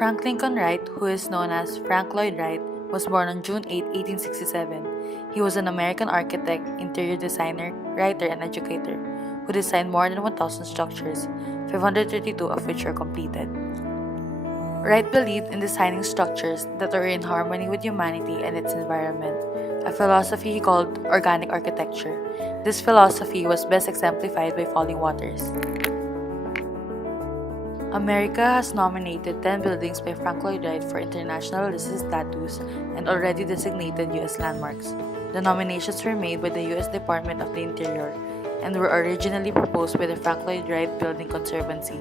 Frank Lincoln Wright, who is known as Frank Lloyd Wright, was born on June 8, 1867. He was an American architect, interior designer, writer, and educator who designed more than 1,000 structures, 532 of which were completed. Wright believed in designing structures that are in harmony with humanity and its environment, a philosophy he called organic architecture. This philosophy was best exemplified by Falling Waters. America has nominated 10 buildings by Frank Lloyd Wright for international listed status and already designated U.S. landmarks. The nominations were made by the U.S. Department of the Interior and were originally proposed by the Frank Lloyd Wright Building Conservancy,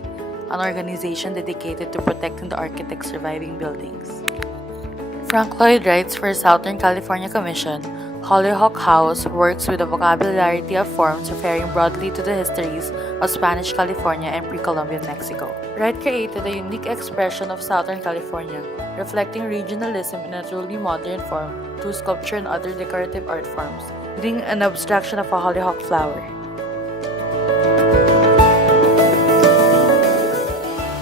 an organization dedicated to protecting the architect's surviving buildings. Frank Lloyd Wright's for Southern California Commission, Hollyhock House works with a vocabulary of forms referring broadly to the histories of Spanish California and pre-Columbian Mexico. Wright created a unique expression of Southern California, reflecting regionalism in a truly modern form through sculpture and other decorative art forms, including an abstraction of a hollyhock flower.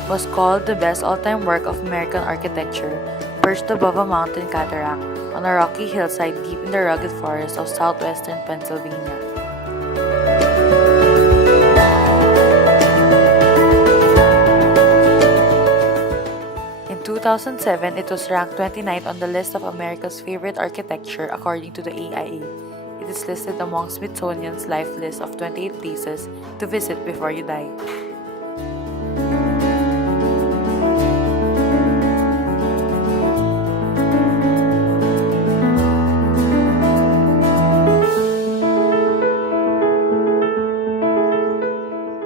Was called the best all-time work of American architecture, perched above a mountain cataract on a rocky hillside deep in the rugged forests of southwestern Pennsylvania. In 2007, it was ranked 29th on the list of America's favorite architecture according to the AIA. It is listed among Smithsonian's Life list of 28 places to visit before you die.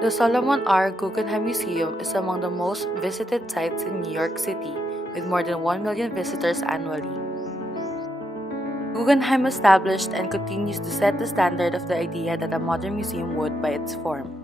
The Solomon R. Guggenheim Museum is among the most visited sites in New York City, with more than 1 million visitors annually. Guggenheim established and continues to set the standard of the idea that a modern museum would by its form.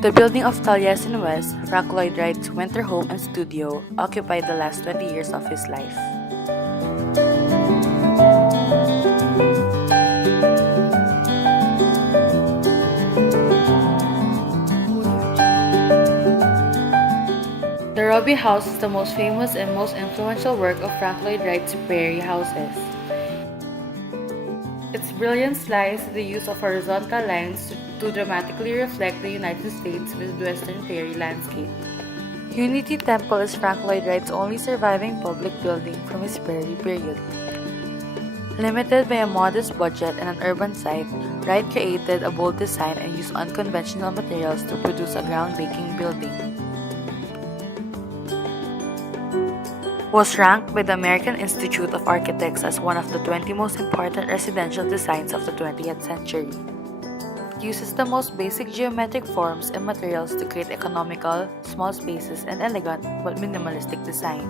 The building of Taliesin West, Frank Lloyd Wright's winter home and studio, occupied the last 20 years of his life. The Robbie House is the most famous and most influential work of Frank Lloyd Wright's prairie houses. Its brilliance lies in the use of horizontal lines to dramatically reflect the United States Midwestern prairie landscape. Unity Temple is Frank Lloyd Wright's only surviving public building from his prairie period. Limited by a modest budget and an urban site, Wright created a bold design and used unconventional materials to produce a groundbreaking building. Was ranked by the American Institute of Architects as one of the 20 most important residential designs of the 20th century. It uses the most basic geometric forms and materials to create economical, small spaces and elegant but minimalistic design.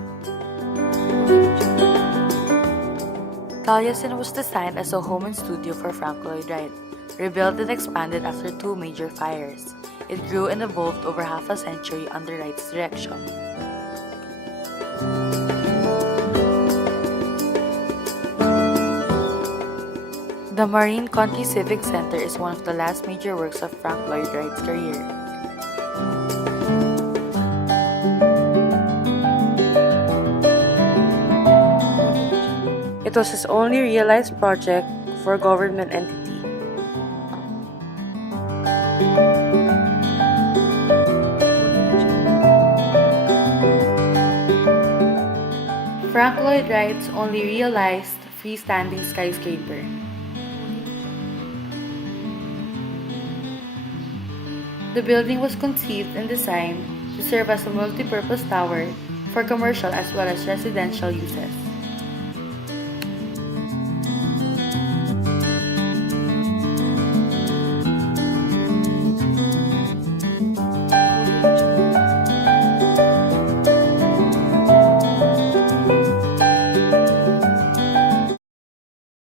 Taliesin was designed as a home and studio for Frank Lloyd Wright, rebuilt and expanded after 2 major fires. It grew and evolved over half a century under Wright's direction. The Marine County Civic Center is one of the last major works of Frank Lloyd Wright's career. It was his only realized project for a government entity. Frank Lloyd Wright's only realized freestanding skyscraper. The building was conceived and designed to serve as a multi-purpose tower for commercial as well as residential uses.